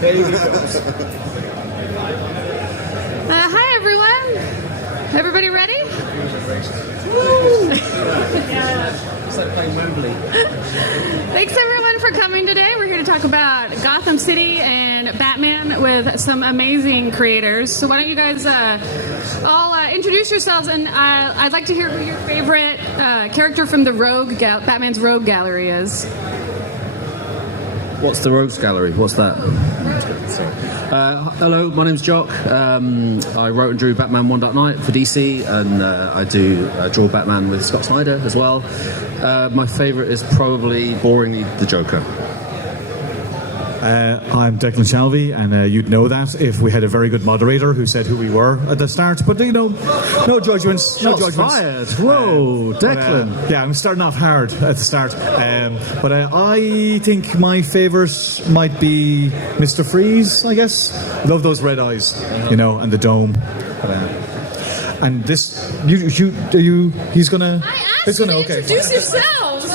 Hi, everyone. Everybody ready? It's like playing Wembley. Thanks, everyone, for coming today. We're here to talk about Gotham City and Batman with some amazing creators. So why don't you guys all introduce yourselves, and I'd like to hear who your favorite character from the Batman's Rogue Gallery is. What's the Rogues Gallery? What's that? Hello, my name's Jock. I wrote and drew Batman 1.9 for DC, and I do draw Batman with Scott Snyder as well. My favourite is probably, boringly, the Joker. I'm Declan Shalvey, and you'd know that if we had a very good moderator who said who we were at the start. But you know, no judgments. No judgments. Fired. Whoa, Declan. Yeah, I'm starting off hard at the start. But I think my favourite might be Mr. Freeze. I guess. Love those red eyes, you know, and the dome. And this, he's gonna. I asked you to introduce yourselves.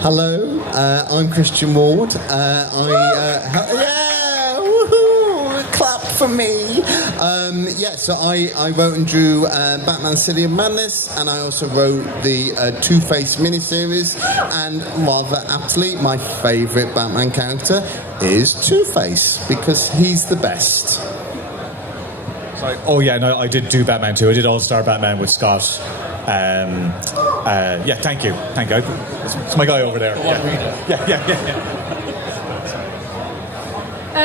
Hello, I'm Christian Ward. Woohoo! Clap for me. So I wrote and drew Batman City of Madness, and I also wrote the Two-Face miniseries, and rather aptly, my favourite Batman character is Two-Face, because he's the best. Oh yeah, no, I did do Batman too. I did All-Star Batman with Scott. Thank you. It's my guy over there.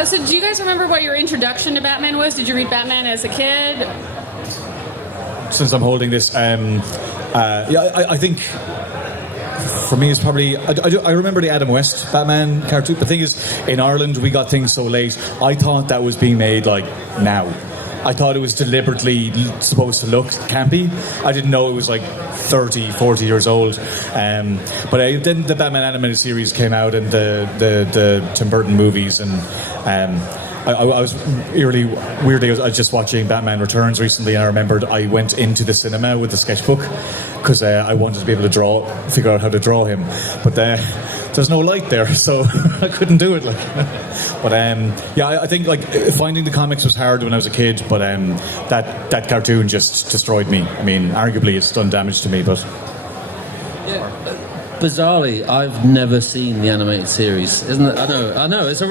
So do you guys remember what your introduction to Batman was? Did you read Batman as a kid? Since I'm holding this, I think for me it's probably I remember the Adam West Batman cartoon. The thing is, in Ireland we got things so late. I thought that was being made like now. I thought it was deliberately supposed to look campy. I didn't know it was like 30, 40 years old. But then the Batman animated series came out, and the Tim Burton movies, and I was weirdly, I was just watching Batman Returns recently, and I remembered I went into the cinema with the sketchbook because I wanted to be able to figure out how to draw him. But there's no light there, so I couldn't do it. But I think finding the comics was hard when I was a kid, but that cartoon just destroyed me. I mean, arguably it's done damage to me, but bizarrely, I've never seen the animated series. Isn't it? I know. It's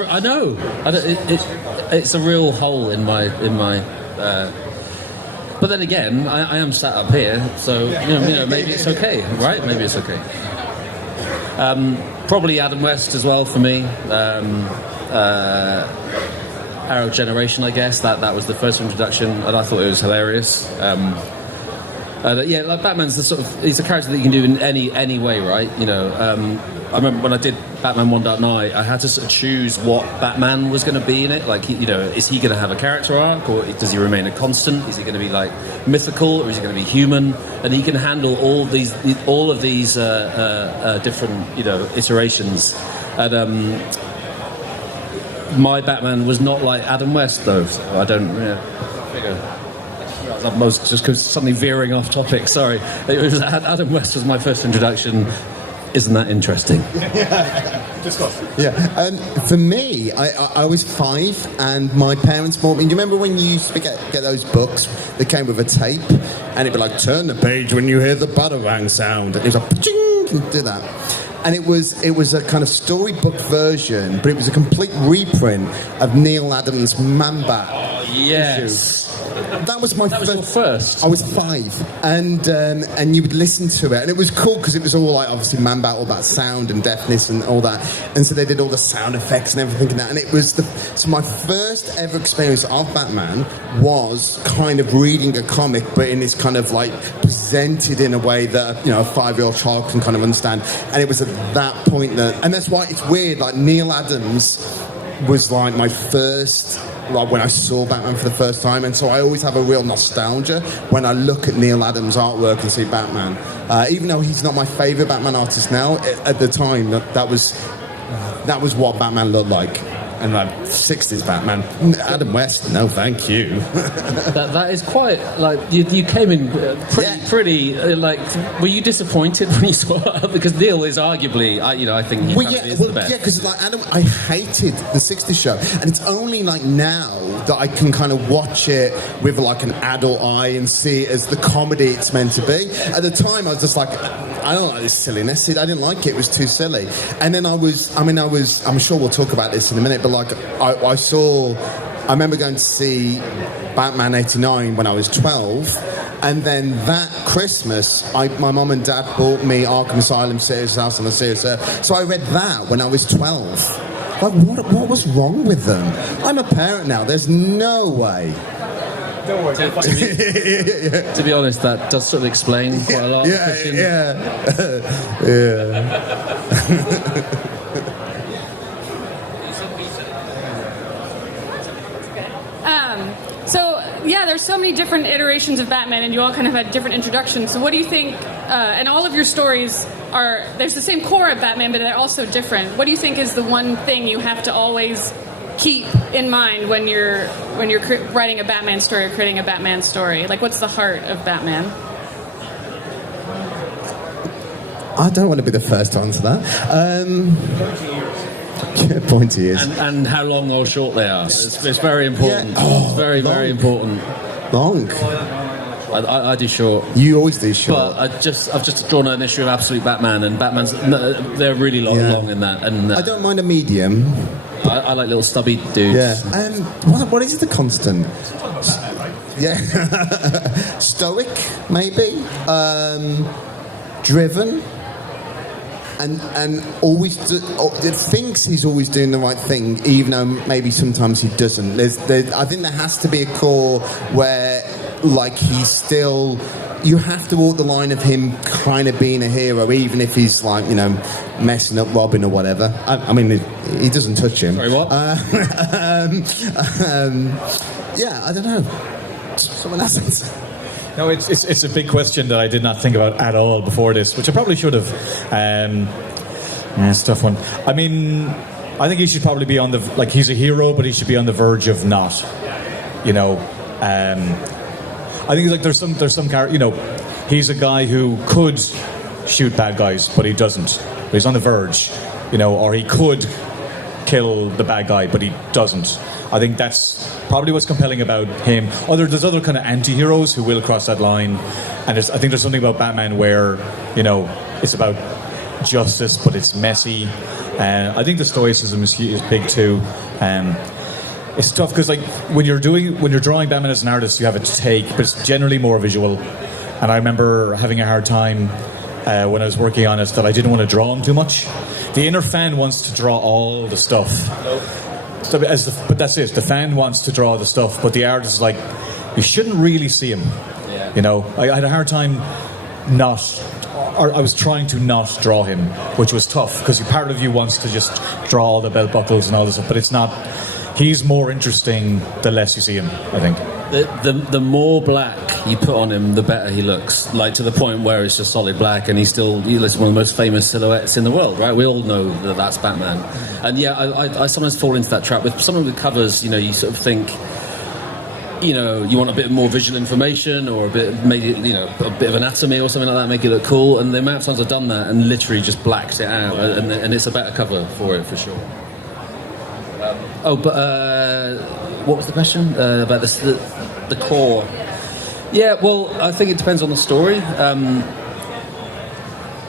a real hole in my. But then again, I am sat up here, so you know, maybe it's okay, right? Maybe it's okay. Probably Adam West as well for me. Arrow Generation, I guess. That was the first introduction, and I thought it was hilarious. Batman's he's a character that you can do in any way, right? You know, I remember when I did Batman 1.9, I had to sort of choose what Batman was going to be in it. Like, is he going to have a character arc, or does he remain a constant? Is he going to be like mythical, or is he going to be human? And he can handle all of these different iterations. And my Batman was not like Adam West, though. So I don't figure. I'm just because suddenly veering off topic. Sorry, Adam West was my first introduction. Isn't that interesting? For me, I was 5, and my parents bought me. Do you remember when you used to get those books that came with a tape, and it'd be like, turn the page when you hear the batarang sound, and it was like, pa-ching, and do that. And it was a kind of storybook version, but it was a complete reprint of Neil Adams' Man-Bat. Oh, yes. Issue. That was your first. I was 5, and you would listen to it, and it was cool because it was all like obviously Man-Bat, all about sound and deafness and all that, and so they did all the sound effects and everything and that, and it was so my first ever experience of Batman was kind of reading a comic, but in this kind of like presented in a way that a 5-year-old child can kind of understand, and it was at that point and that's why it's weird. Like Neil Adams was like my first. Like when I saw Batman for the first time, and so I always have a real nostalgia when I look at Neil Adams' artwork and see Batman. Even though he's not my favourite Batman artist now, at the time that was what Batman looked like. and like 60s Batman, Adam West, no thank you. That is quite like you came in pretty like. Were you disappointed when you saw it? Because Neil is arguably, I think he is the best. Yeah, because like Adam, I hated the 60s show, and it's only like now that I can kind of watch it with like an adult eye and see it as the comedy it's meant to be. At the time, I was just like, I don't like this silliness. I didn't like it. It was too silly. And then I'm sure we'll talk about this in a minute, but like I remember going to see Batman 89 when I was 12, and then that Christmas, my mum and dad bought me Arkham Asylum Serious House on the Serious Earth, so I read that when I was 12. Like, what was wrong with them? I'm a parent now. There's no way. Don't worry. To be honest, that does sort of explain quite a lot. There's so many different iterations of Batman, and you all kind of had different introductions. So what do you think, and all of your stories there's the same core of Batman, but they're also different. What do you think is the one thing you have to always keep in mind when you're writing a Batman story or creating a Batman story? Like, what's the heart of Batman? I don't want to be the first to answer that. Pointy ears. And how long or short they are. It's very important. Yeah. It's very, long. Very important. Long. I do short. You always do short. But I've just drawn an issue of Absolute Batman, and they're really long in that. And I don't mind a medium. I like little stubby dudes. Yeah. What is the constant? Yeah. Stoic, maybe. Driven. And always thinks he's always doing the right thing, even though maybe sometimes he doesn't. I think there has to be a core where, like, he's still. You have to walk the line of him kind of being a hero, even if he's like, messing up Robin or whatever. I mean, he doesn't touch him. Sorry, what? Yeah, I don't know. Someone else answer. No, it's a big question that I did not think about at all before this, which I probably should have. It's a tough one. I mean, I think he should probably be on the he's a hero, but he should be on the verge of not. I think there's some character. He's a guy who could shoot bad guys, but he doesn't. But he's on the verge, or he could kill the bad guy, but he doesn't. I think that's probably what's compelling about him. There's other kind of anti-heroes who will cross that line, and I think there's something about Batman where it's about justice, but it's messy. I think the stoicism is big too. It's tough because when you're drawing Batman as an artist, you have a take, but it's generally more visual. And I remember having a hard time when I was working on it that I didn't want to draw him too much. The inner fan wants to draw all the stuff. But that's it. The fan wants to draw the stuff, but the artist is like, you shouldn't really see him. Yeah. I had a hard time I was trying to not draw him, which was tough because part of you wants to just draw all the belt buckles and all this stuff, but it's not. He's more interesting the less you see him, I think. The more black you put on him, the better he looks. Like, to the point where it's just solid black, and he's one of the most famous silhouettes in the world, right? We all know that that's Batman. And I sometimes fall into that trap with some of the covers. You sort of think, you want a bit more visual information or a bit, maybe a bit of anatomy or something like that, make it look cool. And the amount of times I've done that and literally just blacked it out, and it's a better cover for it for sure. What was the question about the core? Yeah, well, I think it depends on the story.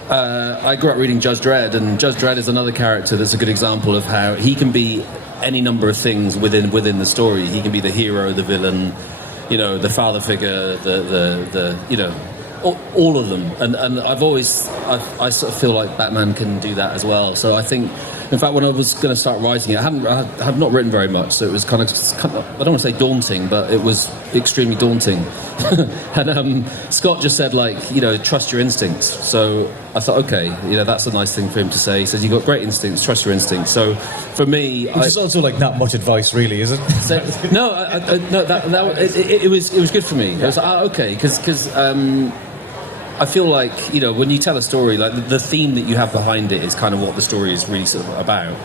I grew up reading Judge Dredd, and Judge Dredd is another character that's a good example of how he can be any number of things within the story. He can be the hero, the villain, the father figure, the all of them. And I sort of feel like Batman can do that as well. So I think, in fact, when I was going to start writing it, I have not written very much, so it was kind of I don't want to say daunting, but it was extremely daunting. And Scott just said, trust your instincts. So I thought, okay, that's a nice thing for him to say. He says, you've got great instincts, trust your instincts. So for me, which is also not much advice, really, is it? No, it was good for me. Yeah. I was like, okay, because I feel like, when you tell a story, the theme that you have behind it is kind of what the story is really sort of about.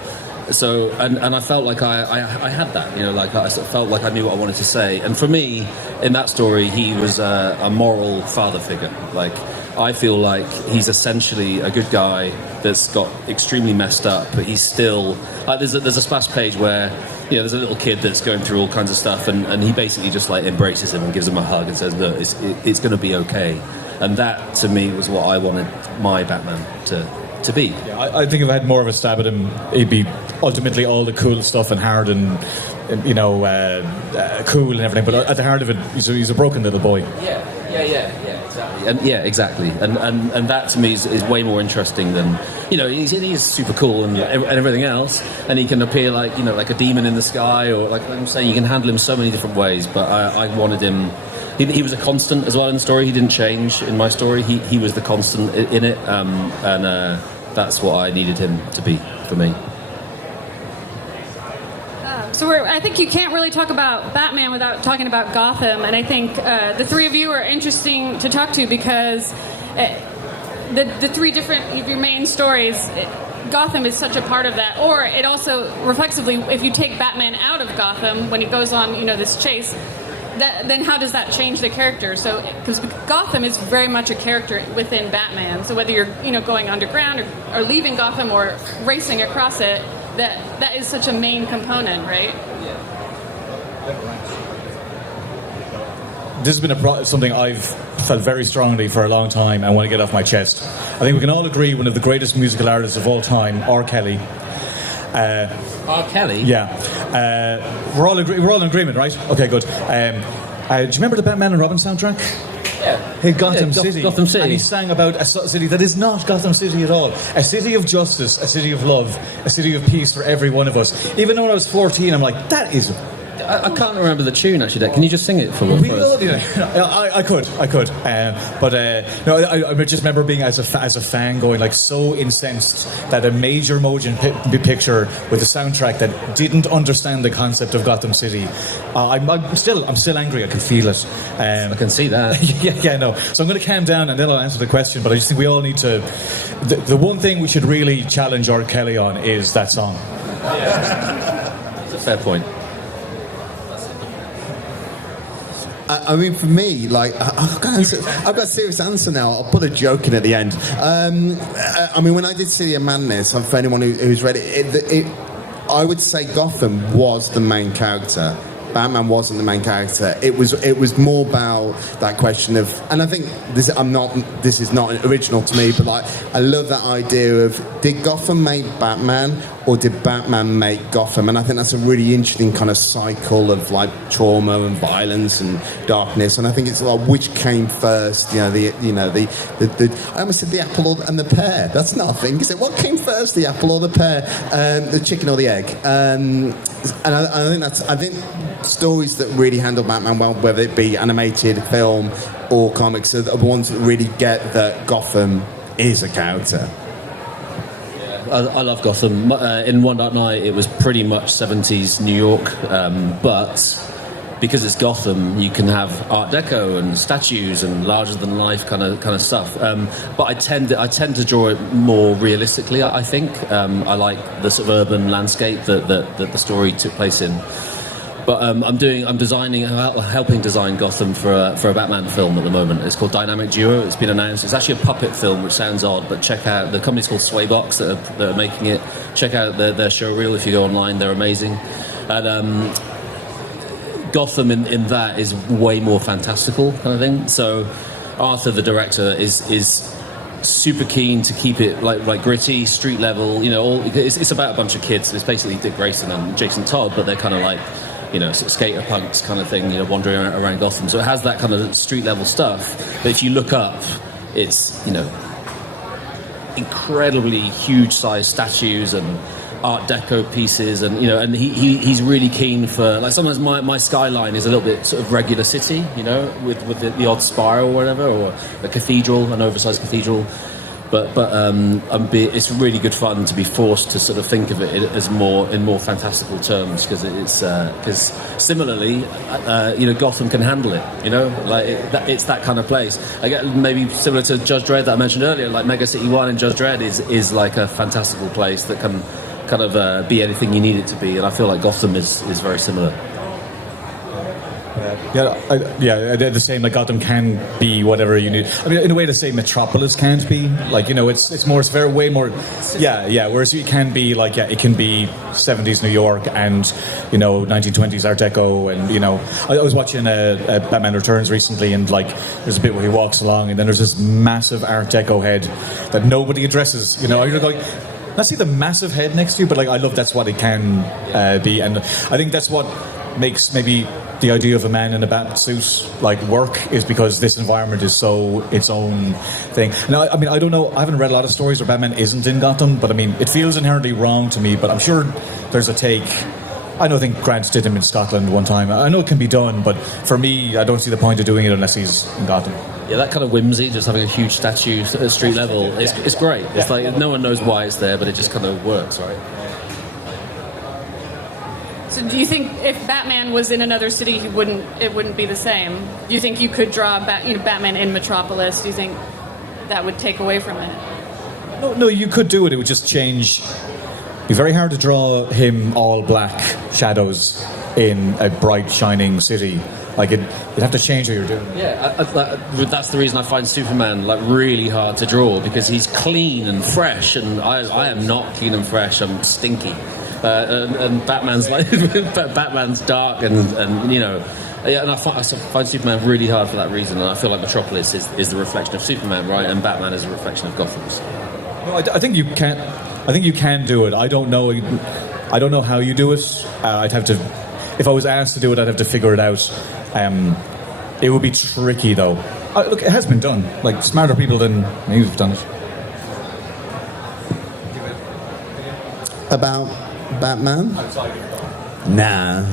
So and I felt like I had that, like I sort of felt like I knew what I wanted to say. And for me, in that story, he was a moral father figure. Like, I feel like he's essentially a good guy that's got extremely messed up, but he's still like there's a splash page where there's a little kid that's going through all kinds of stuff, and he basically just like embraces him and gives him a hug and says, look, it's going to be okay. And that to me was what I wanted my Batman to be. Yeah, I think if I had more of a stab at him, he'd be ultimately all the cool stuff and hard and cool and everything. But at the heart of it, he's a broken little boy. Exactly. And that to me is way more interesting than he is super cool and everything else, and he can appear like like a demon in the sky, or like I'm saying, you can handle him so many different ways. But I wanted him. He was a constant as well in the story. He didn't change in my story. He was the constant in it, and that's what I needed him to be for me. So I think you can't really talk about Batman without talking about Gotham, and I think the three of you are interesting to talk to because the three different of your main stories, Gotham is such a part of that. Or it also, reflexively, if you take Batman out of Gotham when he goes on this chase, then how does that change the character? So, because Gotham is very much a character within Batman. So whether you're going underground or leaving Gotham or racing across it, that is such a main component, right? This has been something I've felt very strongly for a long time and want to get off my chest. I think we can all agree one of the greatest musical artists of all time, R. Kelly. R. Kelly? Yeah. We're all in agreement, right? Okay, good. Do you remember the Batman and Robin soundtrack? Yeah. Hey, Gotham City. Gotham City. And he sang about a city that is not Gotham City at all. A city of justice, a city of love, a city of peace for every one of us. Even when I was 14, I'm like, that is... I can't remember the tune, actually. Can you just sing it for us? I could. I just remember being as a fan going like so incensed that a major motion picture with a soundtrack that didn't understand the concept of Gotham City. I'm still angry. I can feel it. I can see that. No. So I'm going to calm down and then I'll answer the question. But I just think we all need to. The one thing we should really challenge R. Kelly on is that song. That's a fair point. I mean, for me, like, I've got a serious answer now. I'll put a joke in at the end. I mean, when I did City of Madness, for anyone who's read it, I would say Gotham was the main character. Batman wasn't the main character. It was more about that question of, and I think this is not original to me, but like I love that idea of, did Gotham make Batman or did Batman make Gotham? And I think that's a really interesting kind of cycle of like trauma and violence and darkness. And I think it's like, which came first? I almost said the apple and the pear. That's not a thing, is it? What came first, the apple or the pear? The chicken or the egg? And I think stories that really handle Batman well, whether it be animated, film, or comics, are the ones that really get that Gotham is a character. I love Gotham. In One Dark Night, it was pretty much 70s New York, but because it's Gotham, you can have Art Deco and statues and larger-than-life kind of stuff. But I tend to draw it more realistically. I think I like the sort of urban landscape that the story took place in. But I'm helping design Gotham for a Batman film at the moment. It's called Dynamic Duo. It's been announced. It's actually a puppet film, which sounds odd, but check out the company's called Swaybox that are making it. Check out their showreel if you go online. They're amazing. And Gotham in that is way more fantastical kind of thing. So Arthur, the director, is super keen to keep it like gritty, street level. It's about a bunch of kids. It's basically Dick Grayson and Jason Todd, but they're kind of like, sort of skater punks kind of thing, wandering around Gotham. So it has that kind of street level stuff. But if you look up, it's, incredibly huge size statues and Art Deco pieces, and and he's really keen for, like, sometimes my skyline is a little bit sort of regular city, with the odd spire or whatever, or a cathedral, an oversized cathedral. But it's really good fun to be forced to sort of think of it as in more fantastical terms, because similarly, Gotham can handle it. It's that kind of place. I get maybe similar to Judge Dredd that I mentioned earlier. Like Mega City 1 and Judge Dredd is like a fantastical place that can kind of be anything you need it to be, and I feel like Gotham is very similar. They're the same. Like Gotham can be whatever you need. I mean, in a way, to say Metropolis can't be. Like, it's very way more. Yeah. Whereas it can be like, it can be 70s New York and 1920s Art Deco, and I was watching a Batman Returns recently, and like there's a bit where he walks along, and then there's this massive Art Deco head that nobody addresses. You're going. I see the massive head next to you, but like I love that's what it can be, and I think that's what makes maybe the idea of a man in a bat suit like work, is because this environment is so its own thing. Now, I mean, I don't know, I haven't read a lot of stories where Batman isn't in Gotham, but I mean, it feels inherently wrong to me, but I'm sure there's a take. I think Grant did him in Scotland one time. I know it can be done, but for me, I don't see the point of doing it unless he's in Gotham. Yeah, that kind of whimsy, just having a huge statue at street level, it's great. It's like no one knows why it's there, but it just kind of works, right? So do you think if Batman was in another city, it wouldn't be the same? Do you think you could draw Batman in Metropolis? Do you think that would take away from it? No, you could do it. It would just change. It'd be very hard to draw him all black shadows in a bright, shining city. Like you'd have to change what you're doing. Yeah, that's the reason I find Superman like really hard to draw, because he's clean and fresh, and I am not clean and fresh. I'm stinky. And Batman's like Batman's dark and I find Superman really hard for that reason, and I feel like Metropolis is the reflection of Superman, right, and Batman is a reflection of Gotham. No, I think you can. I think you can do it. I don't know how you do it. I'd have to, if I was asked to do it, I'd have to figure it out. It would be tricky though. Look, it has been done. Like smarter people than me have done it. About Batman? Nah.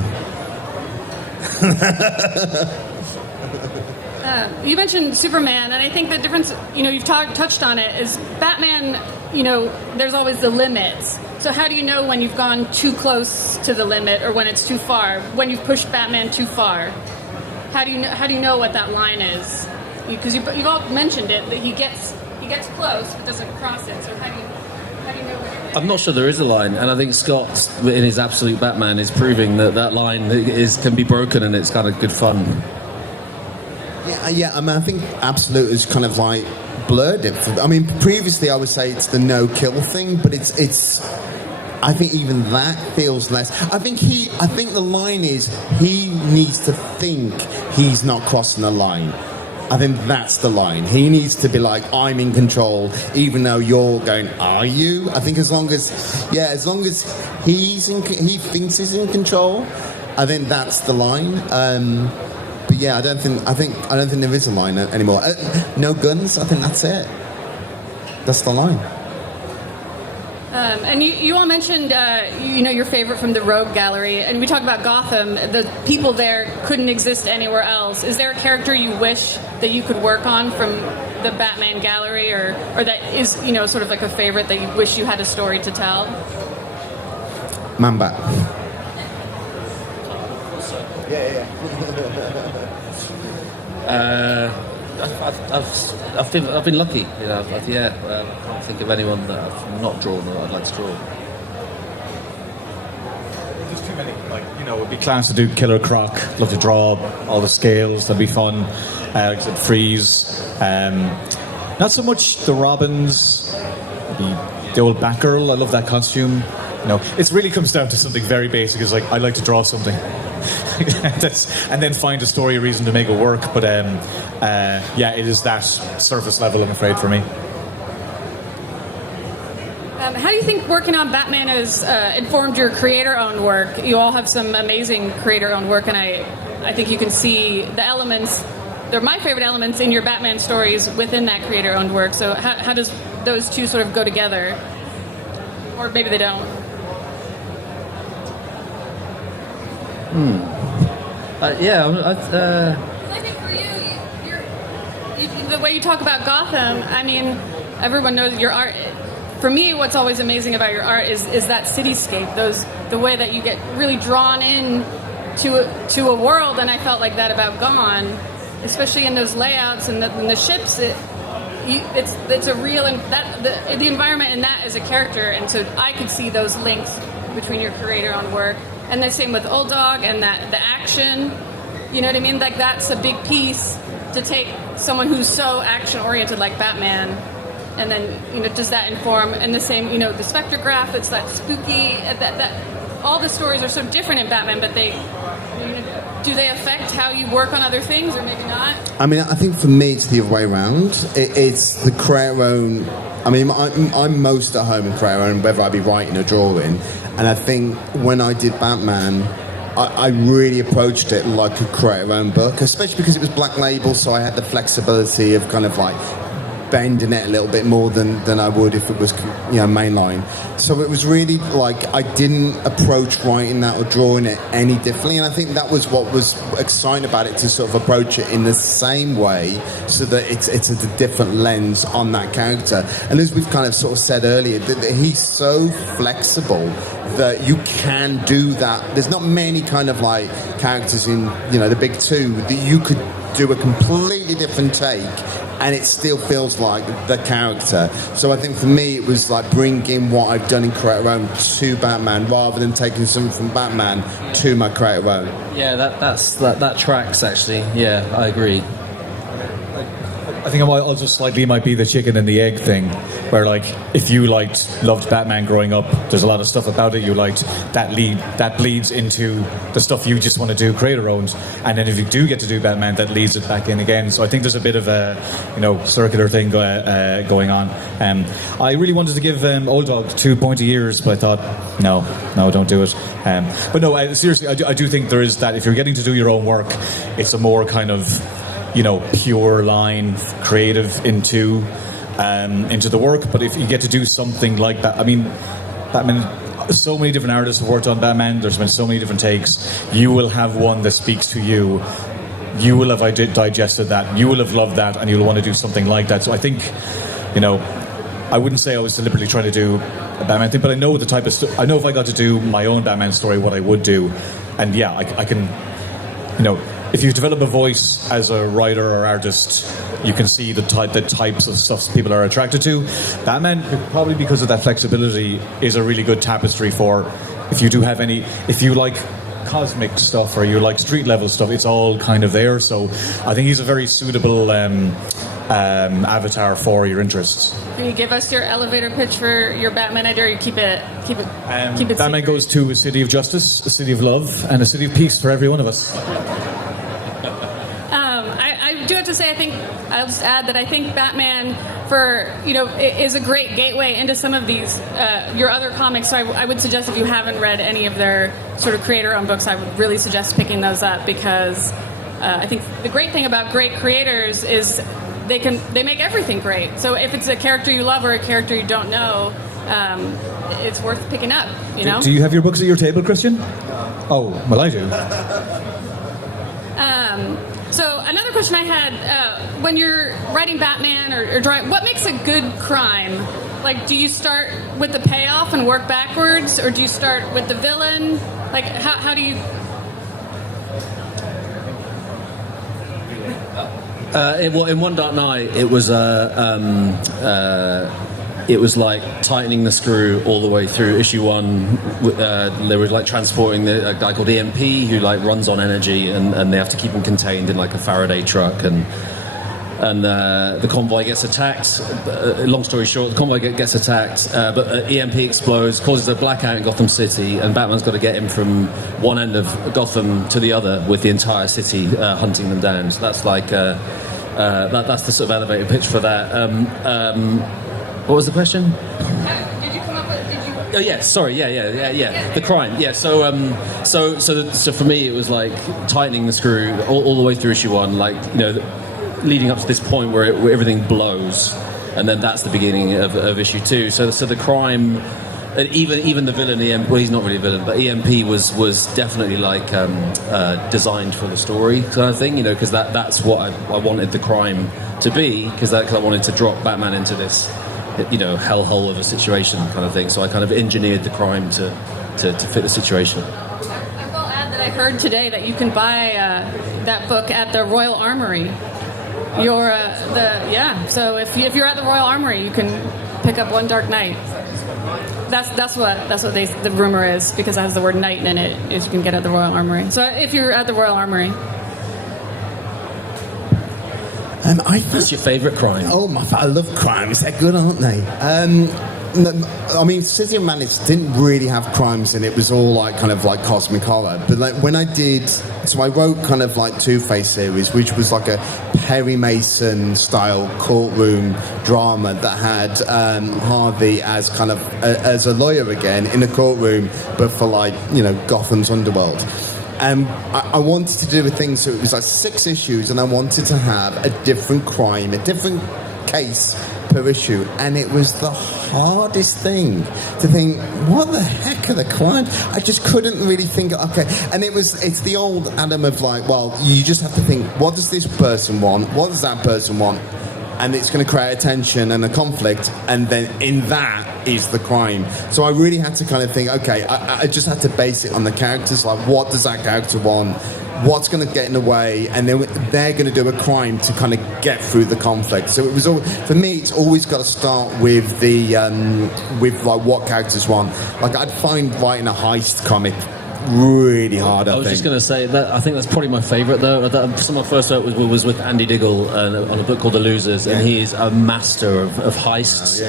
You mentioned Superman, and I think the difference, you've touched on it, is Batman, there's always the limits. So how do you know when you've gone too close to the limit or when it's too far? When you've pushed Batman too far? How do you know what that line is? Because you've all mentioned it, that he gets close but doesn't cross it. So how do you know when you're... I'm not sure there is a line, and I think Scott, in his absolute Batman, is proving that line can be broken, and it's kind of good fun. Yeah. I mean, I think absolute is kind of like blurred it. I mean, previously I would say it's the no kill thing, but it's. I think even that feels less. I think the line is he needs to think he's not crossing the line. I think that's the line. He needs to be like, I'm in control, even though you're going, are you? I think as long as he thinks he's in control, I think that's the line. But yeah, I don't think there is a line anymore. No guns. I think that's it. That's the line. And you all mentioned, your favorite from the Rogue Gallery, and we talk about Gotham. The people there couldn't exist anywhere else. Is there a character you wish that you could work on from the Batman Gallery, or that is, sort of like a favorite that you wish you had a story to tell? Man-Bat. I've been lucky. I can't think of anyone that I've not drawn that I'd like to draw. There's too many. It would be class to do Killer Croc. Love to draw all the scales. That'd be fun. Like I said, Freeze. Not so much the Robins. The old Batgirl. I love that costume. It really comes down to something very basic. It's like I like to draw something. And then find a story reason to make it work, but it is that surface level, I'm afraid, for me. How do you think working on Batman has informed your creator-owned work? You all have some amazing creator-owned work, and I think you can see the elements. They're my favorite elements in your Batman stories within that creator-owned work. So how does those two sort of go together? Or maybe they don't. I think for you, the way you talk about Gotham, I mean, everyone knows your art. For me, what's always amazing about your art is that cityscape, the way that you get really drawn in to a world, and I felt like that about Gone, especially in those layouts and the ships. it's a real the environment in that is a character, and so I could see those links between your creator on work, and the same with Old Dog and that the action. You know what I mean? Like that's a big piece to take someone who's so action oriented like Batman, and then does that inform? And the same, the spectrograph. It's that spooky. That all the stories are so different in Batman, but they. Do they affect how you work on other things, or maybe not? I mean, I think for me it's the other way around. It's the create your own. I mean, I'm most at home in create your own, whether I be writing or drawing. And I think when I did Batman, I really approached it like a create your own book, especially because it was Black Label, so I had the flexibility of kind of like bending it a little bit more than I would if it was mainline. So it was really like I didn't approach writing that or drawing it any differently, and I think that was what was exciting about it, to sort of approach it in the same way so that it's a different lens on that character. And as we've kind of sort of said earlier, that he's so flexible that you can do that. There's not many kind of like characters in the big two that you could do a completely different take and it still feels like the character. So I think for me it was like bringing what I've done in Create Your Own to Batman rather than taking something from Batman to my Create Your Own. Yeah, that tracks actually. Yeah, I agree. I think also slightly might be the chicken and the egg thing, where like if you loved Batman growing up, there's a lot of stuff about it you liked that bleeds into the stuff you just want to do create your own, and then if you do get to do Batman, that leads it back in again. So I think there's a bit of a circular thing going on. I really wanted to give Old Dog 2 pointy ears, but I thought no, don't do it. But no, seriously, I do think there is that if you're getting to do your own work, it's a more kind of pure line creative into the work. But if you get to do something like that, I mean, Batman, so many different artists have worked on Batman, there's been so many different takes. You will have one that speaks to you. You will have digested that, you will have loved that, and you'll want to do something like that. So I think, I wouldn't say I was deliberately trying to do a Batman thing, but I know the type of I know if I got to do my own Batman story, what I would do. And yeah, I can, if you develop a voice as a writer or artist, you can see the types of stuff people are attracted to. Batman, probably because of that flexibility, is a really good tapestry for if you like cosmic stuff or you like street level stuff, it's all kind of there. So I think he's a very suitable avatar for your interests. Can you give us your elevator pitch for your Batman idea, or you keep it Batman secret? goes to a city of justice, a city of love, and a city of peace for every one of us. I do have to say, I'll just add that I think Batman is a great gateway into some of these your other comics. So I would suggest, if you haven't read any of their sort of creator-owned books, I would really suggest picking those up, because I think the great thing about great creators is they make everything great. So if it's a character you love or a character you don't know, it's worth picking up. Do you have your books at your table, Christian? Oh, well, I do. So another question I had, when you're writing Batman or drawing, what makes a good crime? Like, do you start with the payoff and work backwards, or do you start with the villain? Like, how do you... In One Dark Night, it was like tightening the screw all the way through issue 1. They were like transporting a guy called EMP who like runs on energy, and they have to keep him contained in like a Faraday truck, and the convoy gets attacked. Long story short, the convoy gets attacked, but EMP explodes, causes a blackout in Gotham City, and Batman's got to get him from one end of Gotham to the other with the entire city hunting them down. So that's like that's the sort of elevator pitch for that. What was the question? Did you come up with... Oh yeah, sorry, yeah. The crime, yeah. So for me, it was like tightening the screw all the way through issue 1, like leading up to this point where everything blows, and then that's the beginning of issue 2. So the crime, and even the villain, EMP. Well, he's not really a villain, but EMP was definitely like designed for the story kind of thing, because that's what I wanted the crime to be, because I wanted to drop Batman into this hellhole of a situation kind of thing. So I kind of engineered the crime to fit the situation. I will add that I heard today that you can buy that book at the Royal Armory. So if you're at the Royal Armory, you can pick up One Dark Night. That's what the rumor is, because it has the word night in it. Is you can get at the Royal Armory. So if you're at the Royal Armory, what's your favourite crime? I love crimes. They're good, aren't they? I mean, City of Madness didn't really have crimes in it. It was all like kind of like cosmic horror. But like when I wrote kind of like Two-Face series, which was like a Perry Mason style courtroom drama that had Harvey as kind of as a lawyer again in a courtroom, but for like, you know, Gotham's underworld. I wanted to do a thing, so it was like 6 issues, and I wanted to have a different crime, a different case per issue, and it was the hardest thing to think, what the heck are the crimes? I just couldn't really think, okay, and it's the old Adam of like, well, you just have to think, what does this person want? What does that person want? And it's going to create a tension and a conflict, and then in that is the crime. So I really had to kind of think, okay, I just had to base it on the characters, like what does that character want? What's going to get in the way? And then they're going to do a crime to kind of get through the conflict. So it was all, for me, it's always got to start with the with like what characters want. Like I'd find writing a heist comic really hard. I was just going to say that I think that's probably my favourite though. Some of my first work was with Andy Diggle on a book called The Losers, and he is a master of heists.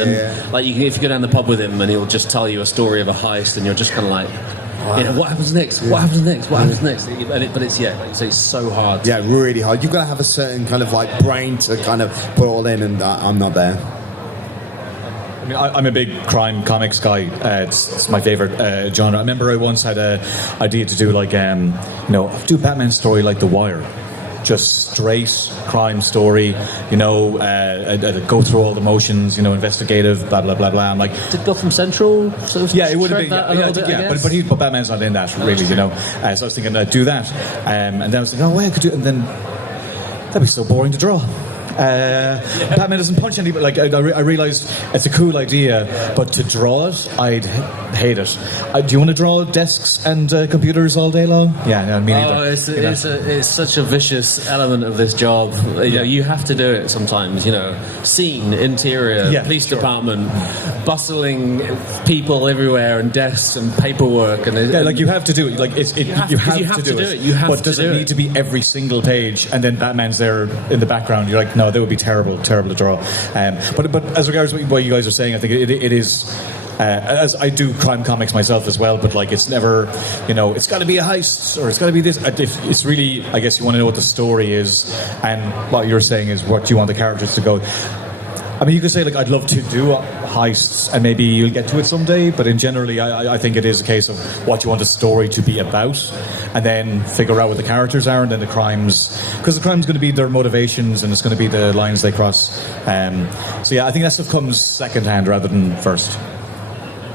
Like if you go down the pub with him, and he'll just tell you a story of a heist, and you're just kind of like, you know, what happens next? What happens next? What happens next? But it's like you say, it's so hard. Yeah, really hard. You've got to have a certain kind of like brain to kind of put all in, and I'm not there. I mean, I'm a big crime comics guy. It's my favourite genre. I remember I once had an idea to do like, do a Batman story like The Wire. Just straight crime story, go through all the motions, investigative, blah, blah, blah, blah. I'm like... Did Gotham Central sort of... Yeah, it would have been... But Batman's not in that, really, So I was thinking, I'd do that. And then I was like, I could do it. And then that'd be so boring to draw. Batman doesn't punch anybody. Like I realised it's a cool idea, but to draw it, I'd hate it. Do you want to draw desks and computers all day long? Yeah, me neither. It's such a vicious element of this job. You have to do it sometimes. Scene, interior, police department, bustling people everywhere, and desks and paperwork, and you have to do it. Like you have to do it. But does it need to be every single page, and then Batman's there in the background? You're like, no, that would be terrible to draw. But as regards what you guys are saying, I think it is. As I do crime comics myself as well, but like it's never, it's got to be a heist or it's got to be this. It's really, I guess you want to know what the story is, and what you're saying is what you want the characters to go. I mean, you could say like I'd love to do heists, and maybe you'll get to it someday. But in generally, I think it is a case of what you want a story to be about, and then figure out what the characters are, and then the crimes, because the crime's going to be their motivations, and it's going to be the lines they cross. So yeah, I think that stuff comes second hand rather than first.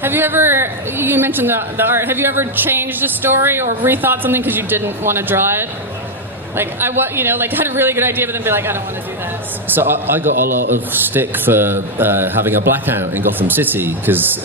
Have you ever, you mentioned the art, have you ever changed a story or rethought something because you didn't want to draw it? Like, had a really good idea, but then be like, I don't want to do that. So I got a lot of stick for having a blackout in Gotham City, because...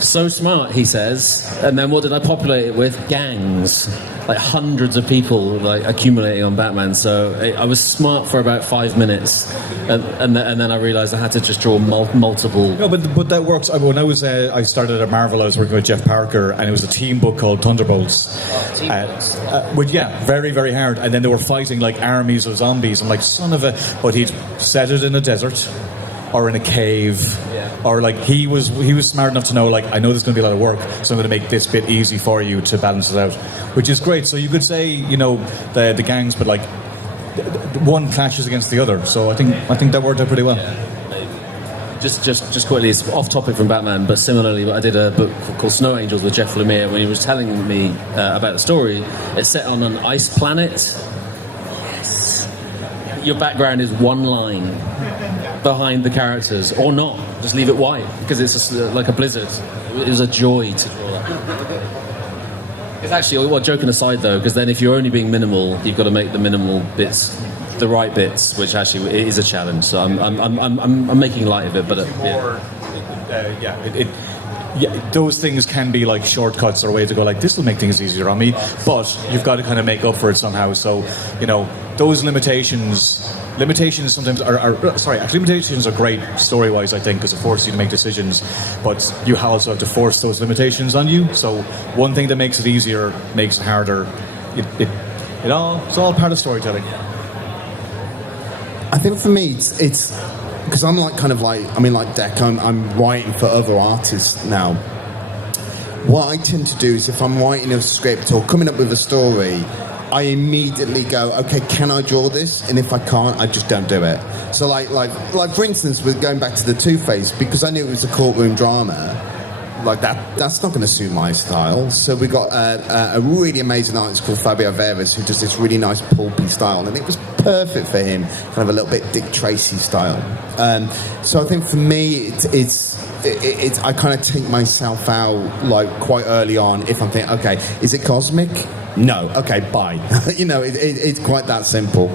So smart, he says. And then what did I populate it with? Gangs. Like hundreds of people like accumulating on Batman. So I was smart for about 5 minutes, and then I realised I had to just draw multiple. No, but that works. When I started at Marvel, I was working with Jeff Parker, and it was a team book called Thunderbolts. Very, very hard. And then they were fighting like armies of zombies. I'm like, son of a... But he'd set it in a desert or in a cave. Or like he was smart enough to know, like, I know there's going to be a lot of work, so I'm going to make this bit easy for you to balance it out, which is great. So you could say, the gangs, but like one clashes against the other. So I think that worked out pretty well. Just quickly, it's off topic from Batman, but similarly, I did a book called Snow Angels with Jeff Lemire. When he was telling me about the story, it's set on an ice planet. Yes. Your background is one line behind the characters, or not. Just leave it white, because it's just like a blizzard. It was a joy to draw that. It's actually, joking aside though, because then if you're only being minimal, you've got to make the minimal bits the right bits, which actually it is a challenge. So I'm making light of it, but yeah, those things can be like shortcuts or a way to go like, this will make things easier on me, but you've got to kind of make up for it somehow. So, you know, those limitations sometimes limitations are great story-wise, I think, because it forces you to make decisions, but you also have to force those limitations on you. So one thing that makes it easier makes it harder. It's all part of storytelling. I think for me, it's because I'm like Declan, I'm writing for other artists now. What I tend to do is if I'm writing a script or coming up with a story, I immediately go, okay, can I draw this? And if I can't, I just don't do it. So like for instance, with going back to the Two-Face, because I knew it was a courtroom drama, like that's not going to suit my style. So we got a really amazing artist called Fabio Veras who does this really nice pulpy style, and it was perfect for him, kind of a little bit Dick Tracy style. So I think for me, it's I kind of take myself out like quite early on if I'm thinking, okay, is it cosmic? No. Okay, bye. You know, it's quite that simple.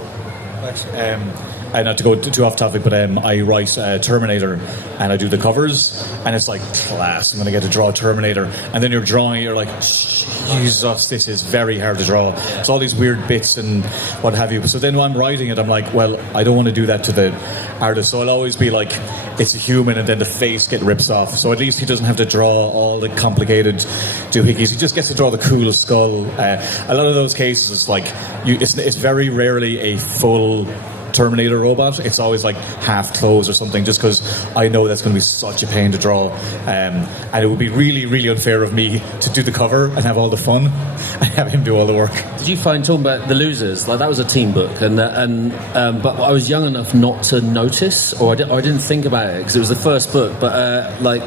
Not to go too off topic, but I write Terminator and I do the covers, and it's like, class, I'm going to get to draw Terminator. And then you're drawing, you're like, Jesus, this is very hard to draw. It's all these weird bits and what have you. So then when I'm writing it, I'm like, well, I don't want to do that to the artist. So I'll always be like, it's a human, and then the face get ripped off. So at least he doesn't have to draw all the complicated doohickeys. He just gets to draw the cool skull. A lot of those cases, it's like, it's very rarely a full Terminator robot. It's always like half clothes or something, just because I know that's going to be such a pain to draw, and it would be really, really unfair of me to do the cover and have all the fun and have him do all the work. Did you find, talking about The Losers, like that was a team book, and but I was young enough not to notice, or I didn't think about it because it was the first book, but like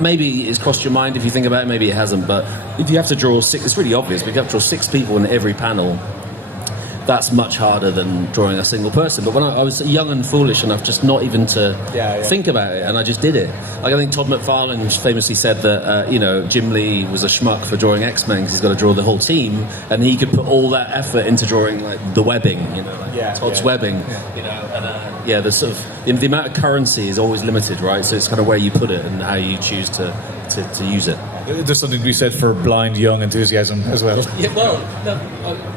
maybe it's crossed your mind if you think about it, maybe it hasn't, but if you have to draw six, it's really obvious, but you have to draw 6 people in every panel. That's much harder than drawing a single person. But when I was young and foolish enough just not even to think about it, and I just did it. Like I think Todd McFarlane famously said that Jim Lee was a schmuck for drawing X-Men because he's got to draw the whole team, and he could put all that effort into drawing like the webbing, Todd's webbing, and the sort of the amount of currency is always limited, right? So it's kind of where you put it and how you choose to use it. There's something to be said for blind young enthusiasm as well. Yeah, well, no,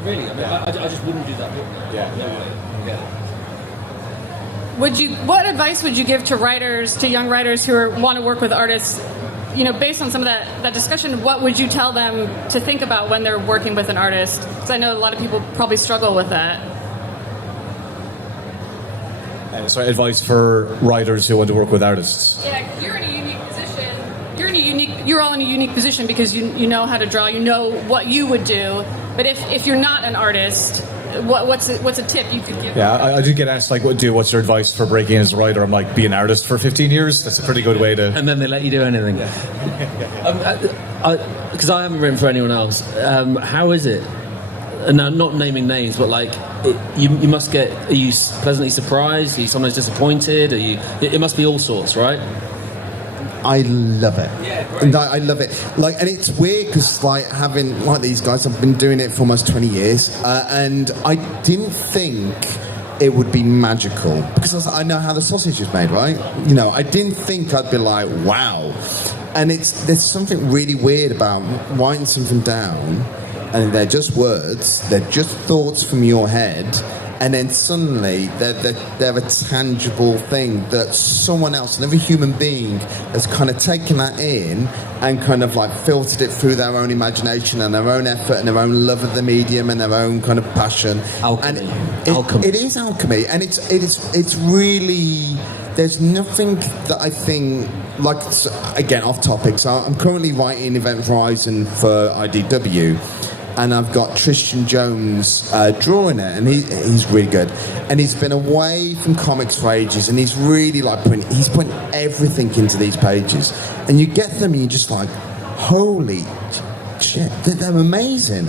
really, I mean, I just wouldn't do that book. What advice would you give to young writers who want to work with artists? You know, based on some of that discussion, what would you tell them to think about when they're working with an artist? Because I know a lot of people probably struggle with that. So advice for writers who want to work with artists. Yeah, you're in a unique position. You're all in a unique position because you know how to draw. You know what you would do. But if you're not an artist, what's a tip you could give? Yeah, I do get asked like, what's your advice for breaking in as a writer? I'm like, be an artist for 15 years. That's a pretty good way to. And then they let you do anything. Because I haven't written for anyone else. How is it? And I'm not naming names, but like, you must get. Are you pleasantly surprised? Are you sometimes disappointed? It must be all sorts, right? I love it. Yeah, great. And I love it. Like, and it's weird because like having like these guys, I've been doing it for almost 20 years, and I didn't think it would be magical because I know how the sausage is made, right? You know, I didn't think I'd be like, wow. And there's something really weird about writing something down, and they're just words, they're just thoughts from your head. And then suddenly they're a tangible thing that someone else, another human being, has kind of taken that in and kind of like filtered it through their own imagination and their own effort and their own love of the medium and their own kind of passion. Alchemy. And it is alchemy, and it's really. There's nothing that I think, like, again, off topic. So I'm currently writing Event Horizon for IDW. And I've got Tristan Jones drawing it, and he's really good. And he's been away from comics for ages, and he's really like he's putting everything into these pages. And you get them, and you're just like, holy shit, they're amazing.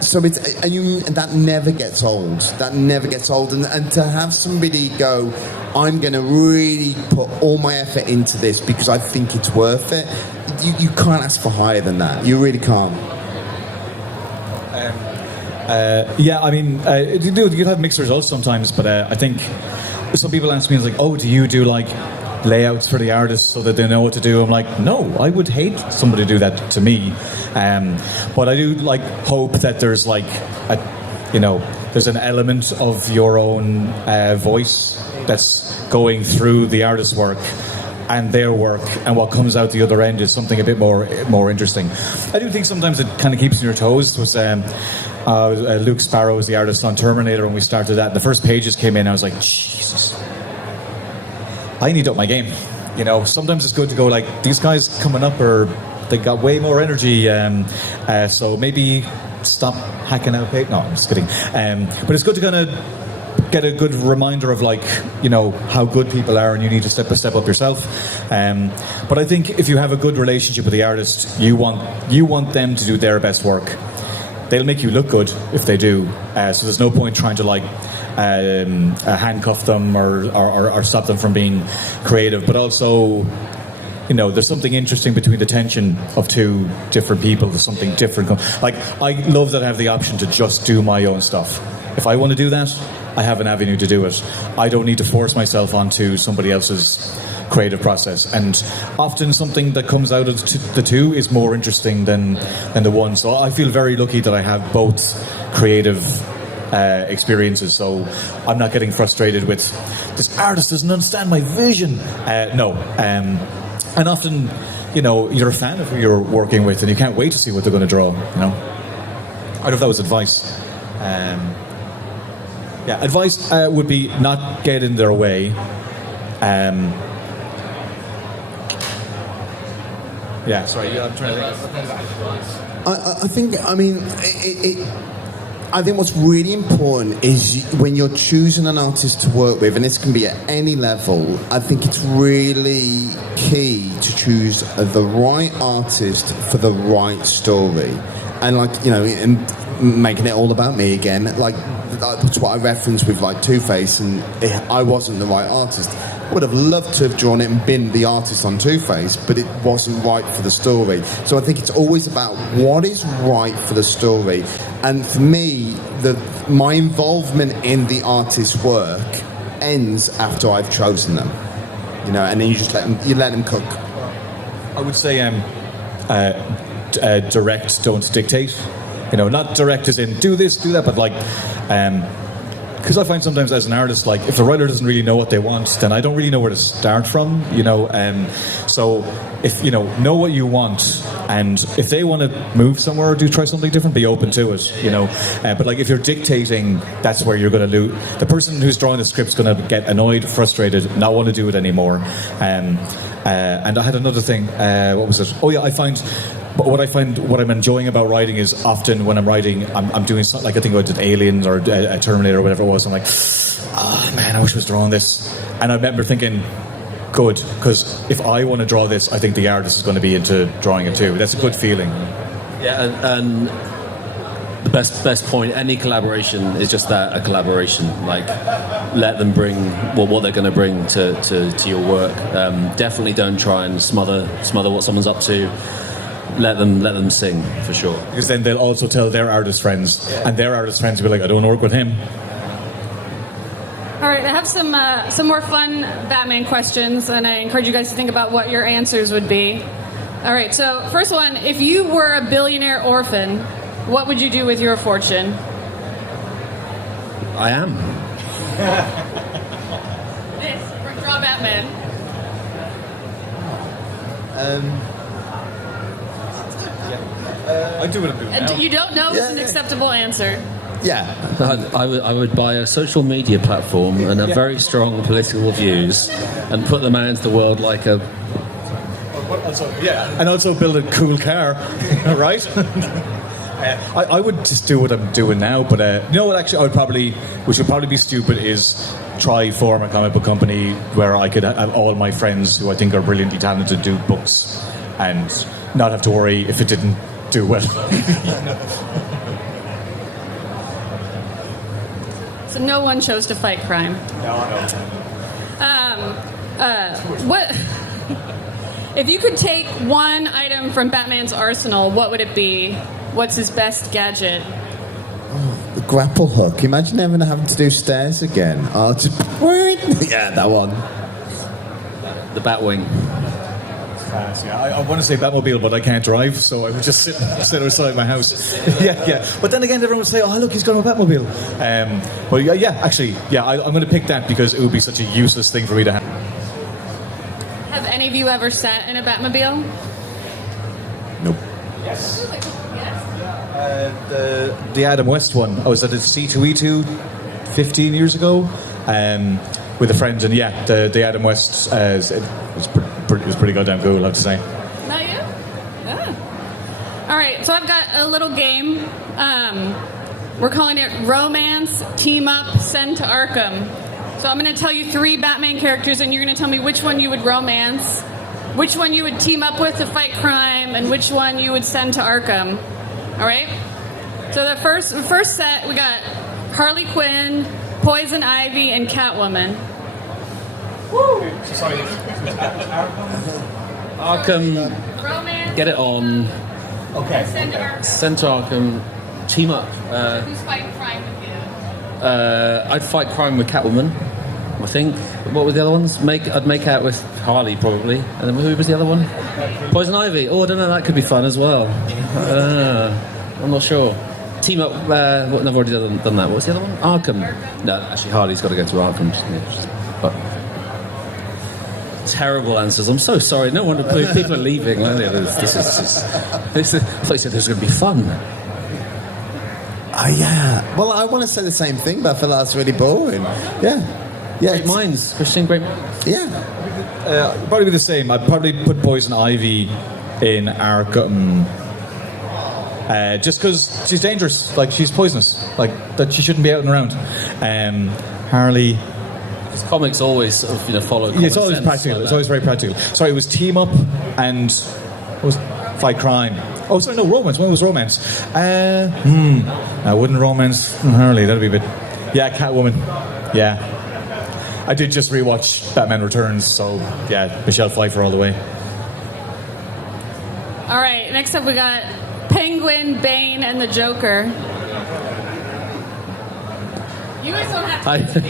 So that never gets old. That never gets old. And to have somebody go, I'm going to really put all my effort into this because I think it's worth it. You can't ask for higher than that. You really can't. I mean, you have mixed results sometimes, but I think some people ask me, like, oh, do you do like layouts for the artists so that they know what to do. I'm like, no, I would hate somebody to do that to me. But I do like hope that there's like there's an element of your own voice that's going through the artist's work and their work, and what comes out the other end is something a bit more interesting. I do think sometimes it kind of keeps you on your toes. It was Luke Sparrow was the artist on Terminator when we started that. The first pages came in, I was like, Jesus, I need to up my game. Sometimes it's good to go like, these guys coming up they got way more energy, so maybe stop hacking out paper. No, I'm just kidding. But it's good to kind of get a good reminder of how good people are, and you need to step up yourself. But I think if you have a good relationship with the artist, you want them to do their best work. They'll make you look good if they do. So there's no point trying to handcuff them or stop them from being creative. But also, there's something interesting between the tension of two different people. There's something different. I love that I have the option to just do my own stuff. If I want to do that, I have an avenue to do it. I don't need to force myself onto somebody else's creative process. And often something that comes out of the two is more interesting than the one. So I feel very lucky that I have both creative experiences. So I'm not getting frustrated with, this artist doesn't understand my vision. No. And often, you're a fan of who you're working with, and you can't wait to see what they're going to draw. I don't know if that was advice. Advice would be not get in their way. Sorry, I'm trying to think. I think what's really important is when you're choosing an artist to work with, and this can be at any level, I think it's really key to choose the right artist for the right story. And and making it all about me again, that's what I referenced with Two-Face, and I wasn't the right artist. I would have loved to have drawn it and been the artist on Two-Face, but it wasn't right for the story. So I think it's always about what is right for the story. And for me, my involvement in the artist's work ends after I've chosen them. And then you just let them cook. I would say direct, don't dictate. Not direct as in do this, do that, but because I find sometimes as an artist, if the writer doesn't really know what they want, then I don't really know where to start from. So if know what you want, and if they want to move somewhere or try something different, be open to it. But if you're dictating, that's where you're going to lose. The person who's drawing the script's going to get annoyed, frustrated, not want to do it anymore. And I had another thing. What was it? Oh yeah, But what I'm enjoying about writing is often when I'm writing, I'm doing something I think I did Aliens or Terminator or whatever it was. I'm like, man, I wish I was drawing this. And I remember thinking, good, because if I want to draw this, I think the artist is going to be into drawing it too. That's a good feeling. Yeah, and the best point, any collaboration is just that, a collaboration. Let them bring what they're going to bring to your work. Definitely don't try and smother what someone's up to. Let them sing, for sure. Because then they'll also tell their artist friends, and their artist friends will be like, I don't want to work with him. All right, I have some more fun Batman questions, and I encourage you guys to think about what your answers would be. All right, so first one, if you were a billionaire orphan, what would you do with your fortune? I am. Draw Batman. I do what I'm doing now. You don't know is an acceptable answer. Yeah. I would buy a social media platform and have very strong political views and put them out into the world like a... And also build a cool car, right? I would just do what I'm doing now, but what actually which would probably be stupid, is try form a comic book company where I could have all my friends who I think are brilliantly talented do books and not have to worry if it didn't do well. So no one chose to fight crime. No. What if you could take one item from Batman's arsenal? What would it be? What's his best gadget? The grapple hook. Imagine having to do stairs again. Yeah, that one. the Batwing. Yeah, I want to say Batmobile, but I can't drive, so I would just sit outside my house. yeah. But then again, everyone would say, "Oh, look, he's got a Batmobile." But actually, I'm going to pick that because it would be such a useless thing for me to have. Have any of you ever sat in a Batmobile? Nope. Yes. The Adam West one. I was at a C2E2 15 years ago with a friend, and the Adam West it was pretty goddamn cool, I have to say. Not you? Yeah. All right, so I've got a little game. We're calling it Romance Team Up Send to Arkham. So I'm going to tell you 3 Batman characters, and you're going to tell me which one you would romance, which one you would team up with to fight crime, and which one you would send to Arkham. All right? So the first set, we got Harley Quinn, Poison Ivy, and Catwoman. Woo! Arkham, Romance. get it on. Okay. Send to Arkham. Send to Arkham, team up. Who's fighting crime with you? I'd fight crime with Catwoman, I think. What were the other ones? I'd make out with Harley, probably. And then who was the other one? Poison Ivy. Oh, I don't know, that could be fun as well. I'm not sure. Team up, I've already done that. What was the other one? Arkham. No, actually, Harley's got to go to Arkham. But terrible answers. I'm so sorry. No wonder people are leaving. This is just... I thought you said this was going to be fun. Yeah. Well, I want to say the same thing, but I feel like that's really boring. Yeah. Great minds, Christian. Great minds. Yeah. Probably be the same. I'd probably put Poison Ivy in Arkham. Just because she's dangerous. Like, she's poisonous. Like, that she shouldn't be out and around. Harley... Comics always sort of, follow. Yeah, it's always sense practical. like It's always very practical. Sorry, it was team up and fight crime. Oh, sorry, no, romance. One was romance. I wouldn't romance Harley. That'd be a bit. Yeah, Catwoman. Yeah, I did just rewatch Batman Returns, so yeah, Michelle Pfeiffer all the way. All right, next up we got Penguin, Bane, and the Joker. You guys don't have to.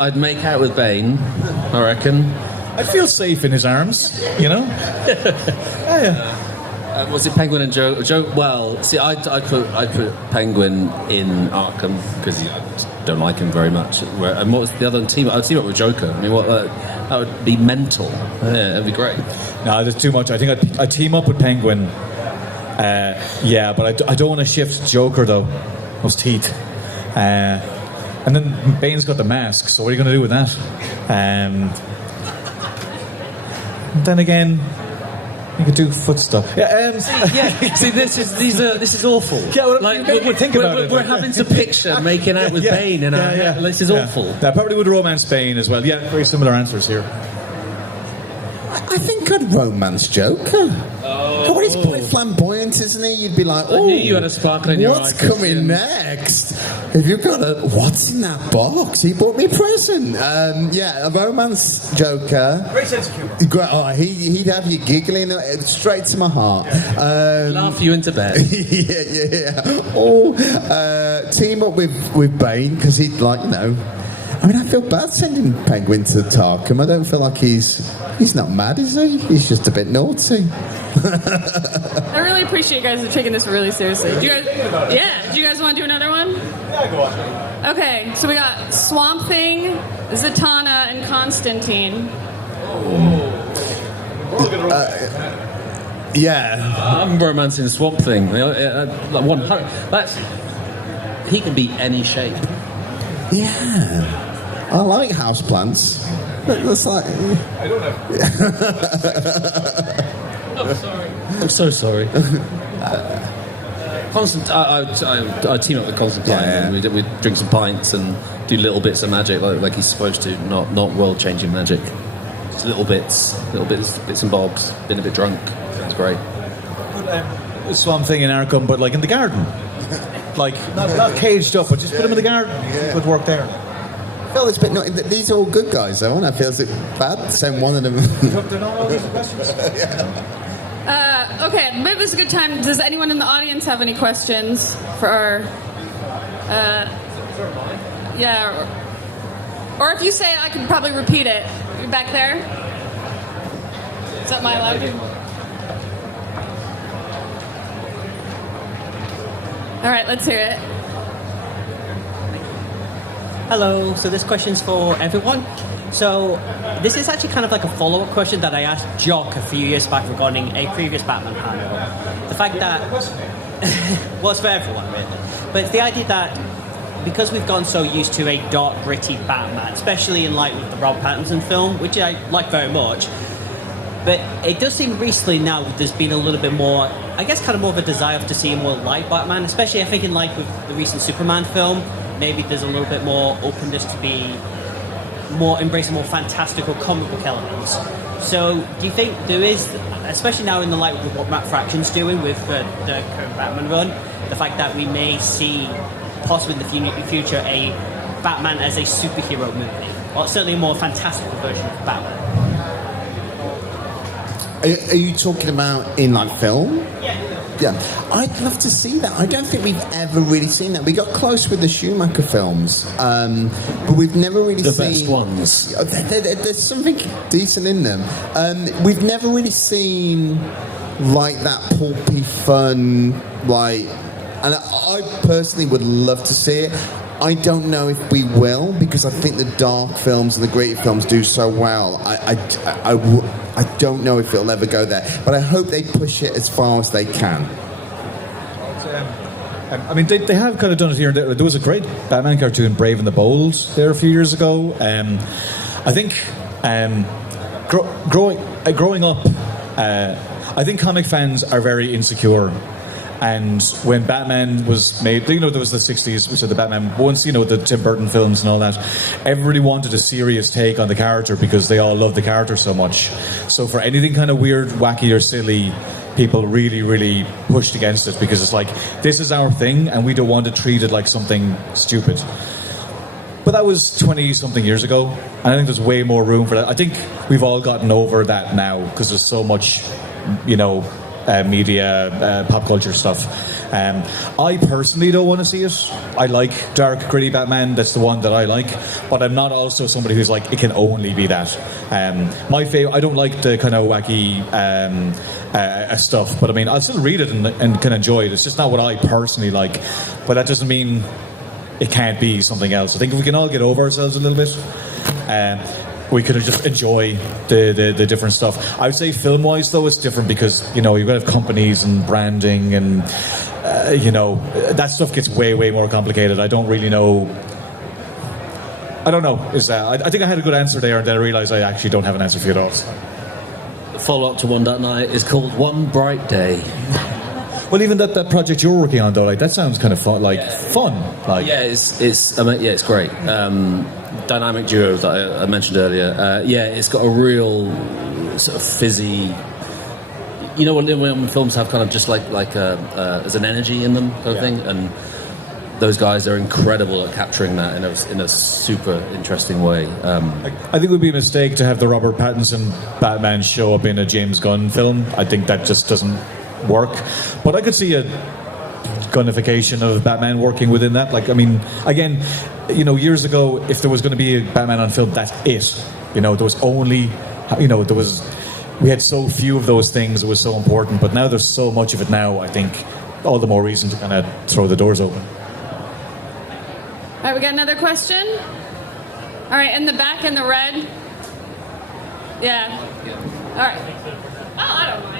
I'd make out with Bane, I reckon. I'd feel safe in his arms, Yeah. Was it Penguin and Joe? Well, see, I put Penguin in Arkham because I don't like him very much. And what was the other team? I'd team up with Joker. I mean, that would be mental. Yeah, that'd be great. No, there's too much. I think I'd team up with Penguin. But I don't want to shift Joker though. Those teeth. And then Bane's got the mask, so what are you going to do with that? Then again, you could do foot stuff. See, this is awful. Yeah, we'll think about it. We're having to picture making out with Bane, and this is awful. I probably would romance Bane as well. Yeah, very similar answers here. I think I'd romance Joker. Oh, he's quite flamboyant, isn't he? You'd be like, oh, I knew you had a sparkle in your eye. What's coming next? If you've got what's in that box? He bought me a present. A romance Joker. Great sense of humour. Oh, he'd have you giggling straight to my heart. Laugh you into bed. yeah. Or team up with Bane because he'd I mean, I feel bad sending Penguin to Arkham. I don't feel like he's not mad, is he? He's just a bit naughty. I really appreciate you guys taking this really seriously. Do you guys want to do another one? Yeah, go on. Okay, so we got Swamp Thing, Zatanna, and Constantine. I'm romancing the Swamp Thing. He can be any shape. Yeah. I like houseplants. That's like... I don't know. I'm sorry. I'm so sorry. I team up with Constantine. And we drink some pints and do little bits of magic like he's supposed to. Not world-changing magic. Just little bits and bobs. Been a bit drunk. That's great. Swamp Thing in Arkham, but in the garden. Not caged up, but just put him in the garden. Yeah. Good work there. I feel it's a bit these are all good guys, though, and I feel it's bad to send one of them. They're not all these questions. Okay, maybe this is a good time. Does anyone in the audience have any questions for our... Or if you say it, I could probably repeat it. You're back there? Is that my loud? All right, let's hear it. Hello, so this question's for everyone. So this is actually kind of like a follow-up question that I asked Jock a few years back regarding a previous Batman panel. The fact that... well, it's for everyone, really. But it's the idea that because we've gotten so used to a dark, gritty Batman, especially in light with the Robert Pattinson film, which I like very much, but it does seem recently now there's been a little bit more, I guess, kind of more of a desire to see a more light Batman, especially I think in like with the recent Superman film. Maybe there's a little bit more openness to be more embracing more fantastical comic book elements. So do you think there is, especially now in the light of what Matt Fraction's doing with the current Batman run, the fact that we may see possibly in the future a Batman as a superhero movie, or certainly a more fantastical version of Batman? Are you talking about in like film? Yeah. I'd love to see that. I don't think we've ever really seen that. We got close with the Schumacher films, but we've never really the seen... best ones. There's something decent in them. We've never really seen like that pulpy fun, like... And I personally would love to see it. I don't know if we will, because I think the dark films and the gritty films do so well. I don't know if it'll ever go there, but I hope they push it as far as they can. I mean, they have kind of done it here and there. There was a great Batman cartoon, Brave and the Bold, there a few years ago. I think growing up, I think comic fans are very insecure. And when Batman was made, there was the 60s, which are the Batman, once, the Tim Burton films and all that, everybody wanted a serious take on the character because they all loved the character so much. So for anything kind of weird, wacky or silly, people really, really pushed against it because it's like, this is our thing and we don't want to treat it like something stupid. But that was 20-something years ago, and I think there's way more room for that. I think we've all gotten over that now because there's so much, media, pop culture stuff. I personally don't want to see it. I like dark, gritty Batman. That's the one that I like. But I'm not also somebody who's like, it can only be that. My favorite, I don't like the kind of wacky stuff. But I mean, I'll still read it and can enjoy it. It's just not what I personally like. But that doesn't mean it can't be something else. I think if we can all get over ourselves a little bit, we could just enjoy the different stuff. I would say film-wise, though, it's different because, you've got to have companies and branding and, that stuff gets way, way more complicated. I don't really know. I don't know. I think I had a good answer there, and then I realised I actually don't have an answer for you at all. The follow-up to One Dark Night is called One Bright Day. Well, even that project you're working on, though, like that sounds kind of fun. Yeah, it's great. Dynamic duo that I mentioned earlier. It's got a real sort of fizzy. When films have kind of just like there's an energy in them kind of thing, and those guys are incredible at capturing that in a super interesting way. I think it would be a mistake to have the Robert Pattinson Batman show up in a James Gunn film. I think that just doesn't work. But I could see a Gunnification of Batman working within that. Like, I mean, again, years ago, if there was going to be a Batman on film, that's it. There was only, we had so few of those things. It was so important. But now there's so much of it now, I think all the more reason to kind of throw the doors open. All right, we got another question. All right, in the back in the red. Yeah. All right. Oh, I don't mind.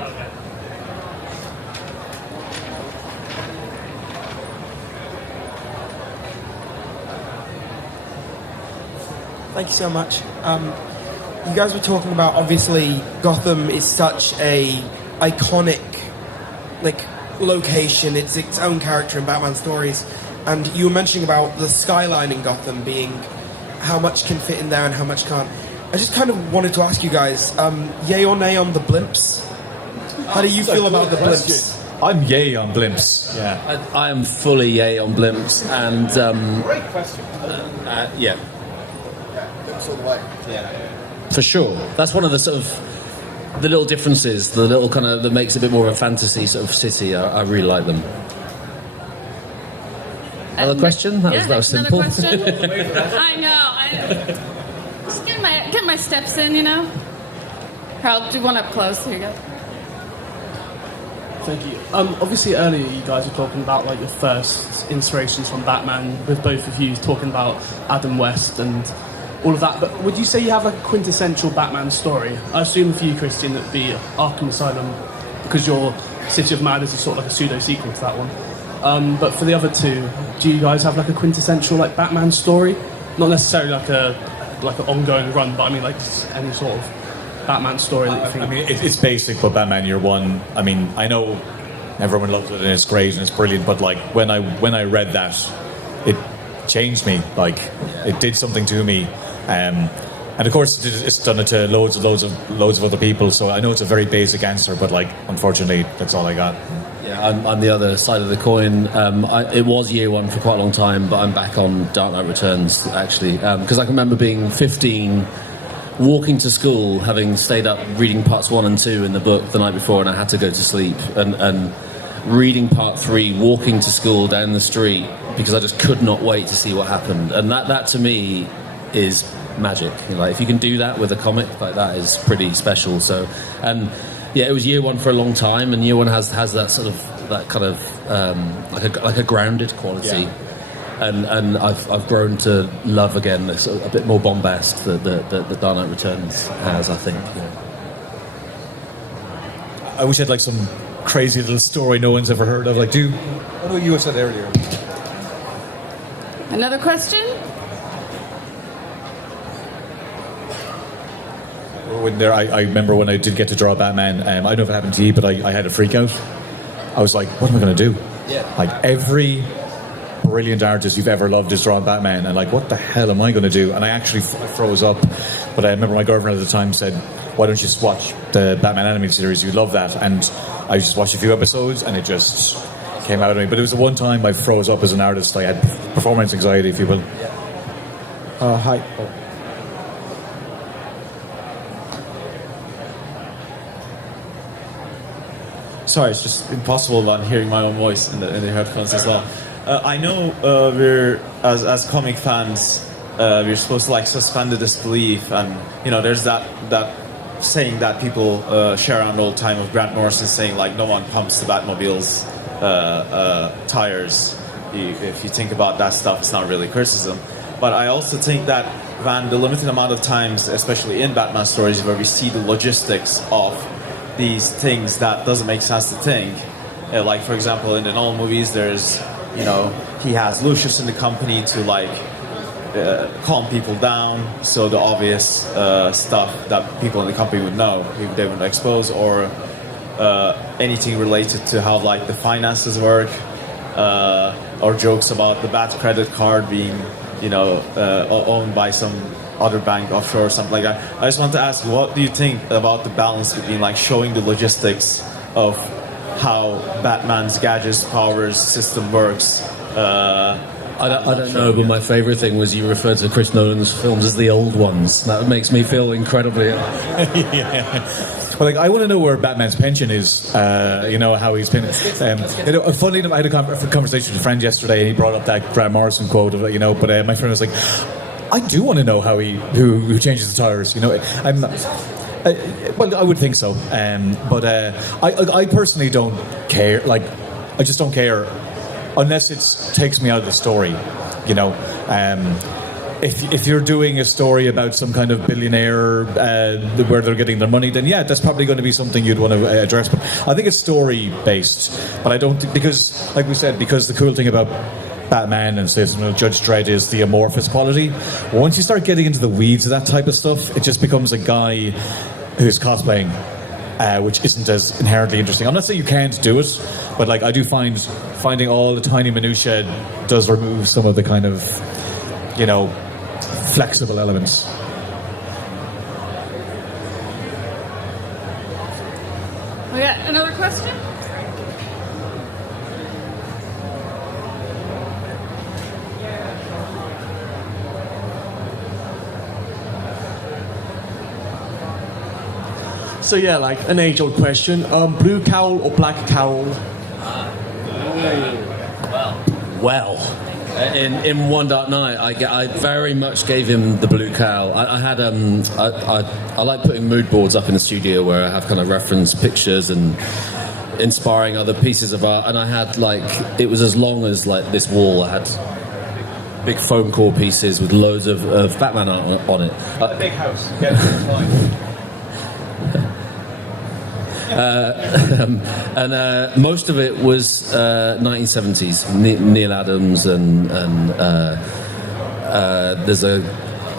Thank you so much. You guys were talking about, obviously, Gotham is such a iconic, location. It's its own character in Batman stories. And you were mentioning about the skyline in Gotham being how much can fit in there and how much can't. I just kind of wanted to ask you guys, yay or nay on the blimps? How do you feel about the blimps? I'm yay on blimps. Yeah, I am fully yay on blimps, and great question. Yeah. Blimps all the way. Yeah, for sure. That's one of the sort of the little differences, the little kind of that makes it a bit more of a fantasy sort of city. I really like them. Another question? That was simple. Another question? I know. Just get my steps in, Harold, do one up close. Here you go. Thank you. Obviously, earlier you guys were talking about like your first inspirations from Batman, with both of you talking about Adam West and all of that. But would you say you have like a quintessential Batman story? I assume for you, Christian, it would be Arkham Asylum, because your City of Madness is sort of like a pseudo sequel to that one. But for the other two, do you guys have like a quintessential like Batman story? Not necessarily like an ongoing run, but I mean like any sort of Batman story that you think. I mean, it's basic, but Batman Year One. I mean, I know everyone loves it and it's great and it's brilliant, but like when I read that, it changed me. Like it did something to me, and of course it's done it to loads of other people. So I know it's a very basic answer, but like unfortunately, that's all I got. Yeah, I'm the other side of the coin. It was Year One for quite a long time, but I'm back on Dark Knight Returns actually, because I can remember being 15. Walking to school, having stayed up reading parts 1 and 2 in the book the night before, and I had to go to sleep, and reading part 3, walking to school down the street because I just could not wait to see what happened. And that to me is magic. You know, like if you can do that with a comic, like that is pretty special. So, and yeah, it was Year One for a long time, and Year One has that sort of that kind of like a grounded quality. Yeah. And I've grown to love again this a bit more bombast that Dark Knight Returns has, I think. Yeah. I wish I had like some crazy little story no one's ever heard of. Like, what you said earlier? Another question? I remember when I did get to draw Batman. I don't know if it happened to you, but I had a freak out. I was like, what am I going to do? Yeah. Like every brilliant artist you've ever loved is drawing Batman, and like, what the hell am I going to do? And I actually froze up. But I remember my girlfriend at the time said, why don't you just watch the Batman animated series? You'd love that. And I just watched a few episodes and it just came out of me. But it was the one time I froze up as an artist. I had performance anxiety, if you will. Hi. Sorry, it's just impossible not hearing my own voice in the headphones as well. I know we're as comic fans, we're supposed to like suspend the disbelief, and you know, there's that saying that people share around all the time of Grant Morrison saying like no one pumps the Batmobile's tires. If you think about that stuff, it's not really criticism. But I also think that the limited amount of times, especially in Batman stories, where we see the logistics of these things that doesn't make sense to think. Like for example, in the Nolan movies, there's, you know, he has Lucius in the company to like calm people down, so the obvious stuff that people in the company would know, they would expose, or anything related to how like the finances work, or jokes about the bad credit card being, you know, owned by some other bank offshore or something like that. I just want to ask, what do you think about the balance between like showing the logistics of how Batman's gadgets, powers, system works? I don't know, but my favourite thing was you referred to Chris Nolan's films as the old ones. That makes me feel incredibly... Yeah. Well, like, I want to know where Batman's pension is. You know, how he's been... you know, funny enough, I had a conversation with a friend yesterday, and he brought up that Grant Morrison quote, of, you know, but my friend was like, I do want to know how who changes the tires. You know, well, I would think so. But I personally don't care. Like, I just don't care unless it takes me out of the story. You know, if you're doing a story about some kind of billionaire where they're getting their money, then yeah, that's probably going to be something you'd want to address. But I think it's story based. But I don't because, like we said, because the cool thing about Batman and say, you know, Judge Dredd is the amorphous quality. Once you start getting into the weeds of that type of stuff, it just becomes a guy who's cosplaying, which isn't as inherently interesting. I'm not saying you can't do it, but like I do finding all the tiny minutiae does remove some of the kind of, you know, flexible elements. We got another question? So yeah, like an age-old question: blue cowl or black cowl? Well, In One Dark Night, I very much gave him the blue cowl. I had I like putting mood boards up in the studio where I have kind of reference pictures and inspiring other pieces of art, and I had it was as long as this wall. I had big foam core pieces with loads of Batman art on it. A big house. Get it. And most of it was 1970s. Neil Adams and there's a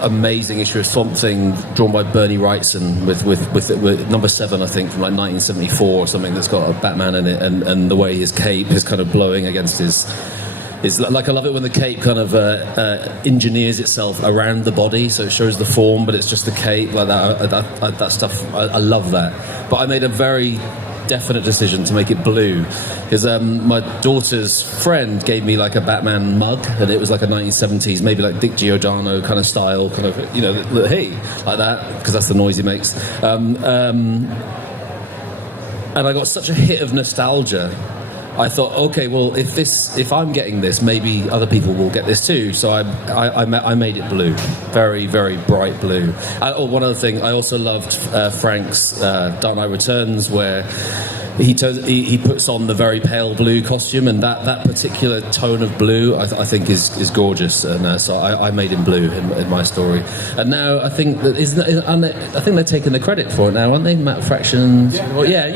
amazing issue of Swamp Thing drawn by Bernie Wrightson with number 7, I think, from 1974 or something, that's got a Batman in it, and the way his cape is kind of blowing against his. I love it when the cape kind of engineers itself around the body, so it shows the form, but it's just the cape like that. That stuff, I love that. But I made a very definite decision to make it blue because my daughter's friend gave me a Batman mug, and it was a 1970s, maybe Dick Giordano kind of style, kind of hey, like that, because that's the noise he makes. And I got such a hit of nostalgia. I thought, okay, well, if I'm getting this, maybe other people will get this too. So I made it blue, very, very bright blue. One other thing, I also loved Frank's Dark Knight Returns, where he puts on the very pale blue costume, and that particular tone of blue I think is gorgeous, and so I made him blue in my story. And now I think that I think they're taking the credit for it now, aren't they? Matt Fraction. Yeah. Well, yeah.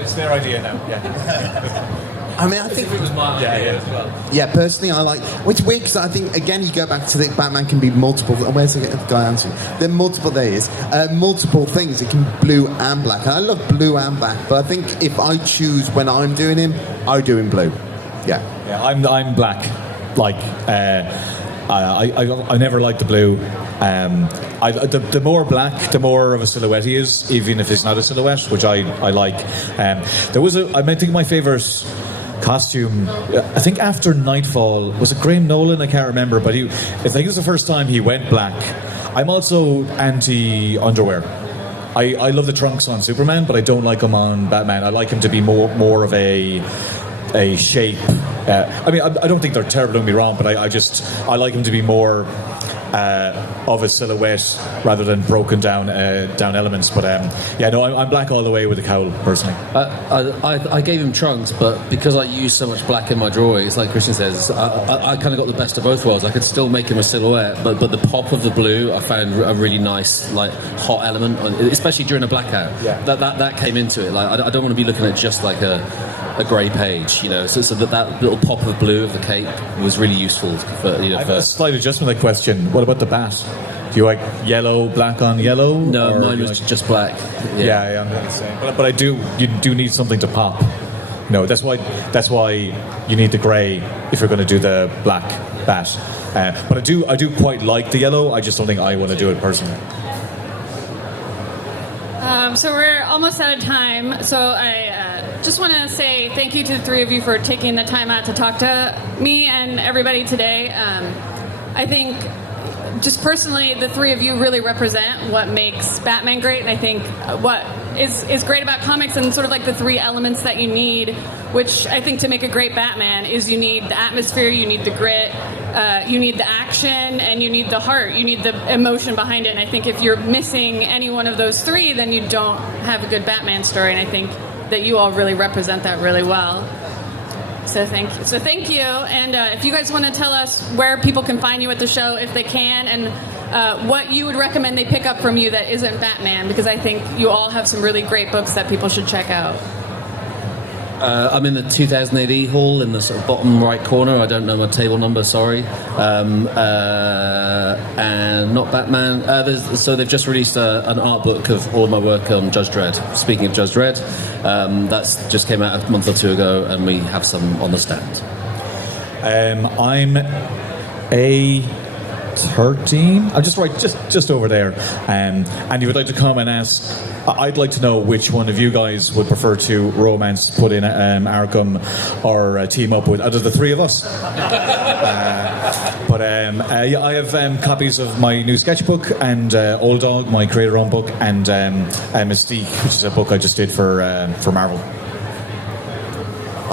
It's their idea now. Yeah. I mean, I think it was my idea as well. Yeah, personally, I like. Which weird because I think again you go back to the Batman can be multiple. Where's the guy answering? There are multiple. There he is. Multiple things. It can be blue and black. And I love blue and black, but I think if I choose when I'm doing him, I do him blue. Yeah. Yeah, I'm black. I never liked the blue. The more black, the more of a silhouette he is, even if it's not a silhouette, which I like. I think my favourite costume, I think after Nightfall, was it Graham Nolan? I can't remember, but I think it was the first time he went black. I'm also anti-underwear. I love the trunks on Superman, but I don't like them on Batman. I like him to be more of a shape. I mean, I don't think they're terrible, don't get me wrong, but I like him to be more of a silhouette rather than broken down elements. But I'm black all the way with the cowl, personally. I gave him trunks, but because I use so much black in my drawings, like Christian says, I kind of got the best of both worlds. I could still make him a silhouette, but the pop of the blue I found a really nice hot element, especially during a blackout. Yeah. That came into it. I don't want to be looking at just a grey page, so that little pop of blue of the cape was really useful for. I have a slight adjustment to that question. What about the bat? Do you like yellow, black on yellow? No, mine was just black. Yeah, I'm the same. But you do need something to pop. That's why you need the grey if you're going to do the black bat. But I do quite like the yellow. I just don't think I want to do it personally. So we're almost out of time. So I just want to say thank you to the three of you for taking the time out to talk to me and everybody today. I think just personally, the three of you really represent what makes Batman great, and I think what is great about comics and sort of the three elements that you need, which I think to make a great Batman is you need the atmosphere, you need the grit, you need the action, and you need the heart, you need the emotion behind it. And I think if you're missing any one of those three, then you don't have a good Batman story, and I think that you all really represent that really well. So thank you. And if you guys want to tell us where people can find you at the show, if they can, and what you would recommend they pick up from you that isn't Batman, because I think you all have some really great books that people should check out. I'm in the 2008 hall in the sort of bottom right corner. I don't know my table number, sorry. And not Batman. So they've just released an art book of all of my work on Judge Dredd. Speaking of Judge Dredd, that's just came out a month or two ago, and we have some on the stand. I'm A13. I'm just over there. And if you would like to come and ask, I'd like to know which one of you guys would prefer to romance, put in Arkham, or team up with out of the three of us. I have copies of my new sketchbook and Old Dog, my creator-owned book, and Mystique, which is a book I just did for Marvel.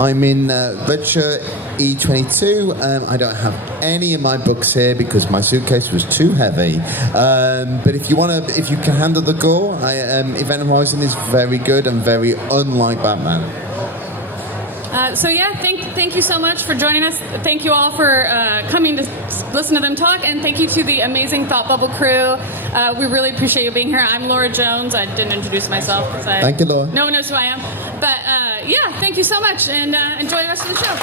I'm in Redshirt E22. I don't have any of my books here because my suitcase was too heavy. But if you can handle the gore, Event Horizon is very good and very unlike Batman. Thank you so much for joining us. Thank you all for coming to listen to them talk, and thank you to the amazing Thought Bubble crew. We really appreciate you being here. I'm Laura Jones. I didn't introduce myself because Thank you, Laura. No one knows who I am. But thank you so much, and enjoy the rest of the show.